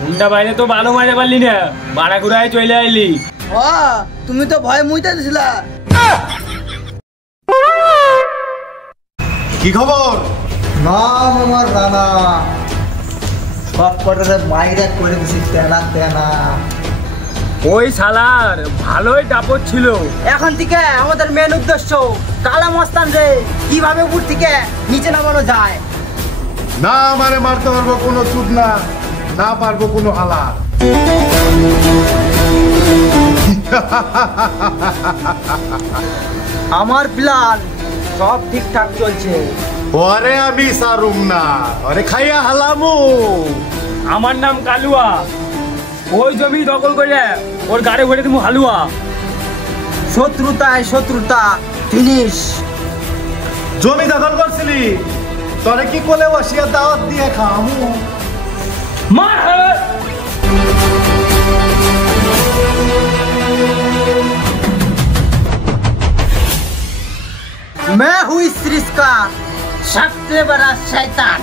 ঘুমটা বাইরে তো ভালো মারে পারলি না, বাড়া ঘুরায় চলে আইলি। তুমি তো ভয় মুইতে দিছিলা। কি খবর? নাম আমার রানা, সব কটারে মাইরা করে দিছি তেনা তেনা। ওই শালার ভালোই দাপট ছিল। এখন থেকে আমাদের মেন উদ্দেশ্য কালা মস্তান রে কিভাবে উপর থেকে নিচে নামানো যায়। না আমারে মারতে পারবো কোনো চুদ না, না পারবো কোনো হালা। আমার প্ল্যান সব ঠিকঠাক চলছে। ওরে আমি সারুম না, ওরে খাইয়া হালামু। আমার নাম কালুয়া, ওই জমি দখল করে ওর গাড়ি ভরে তুমি হালুয়া। শত্রুতায় শত্রুতা ফিনিশ। জমি দখল করছিলি, তোরে কি কোলে বসিয়া দাওয়াত দিয়ে খামু। মার। मैं हूँ इस सृष्टि का सबसे बड़ा शैतान।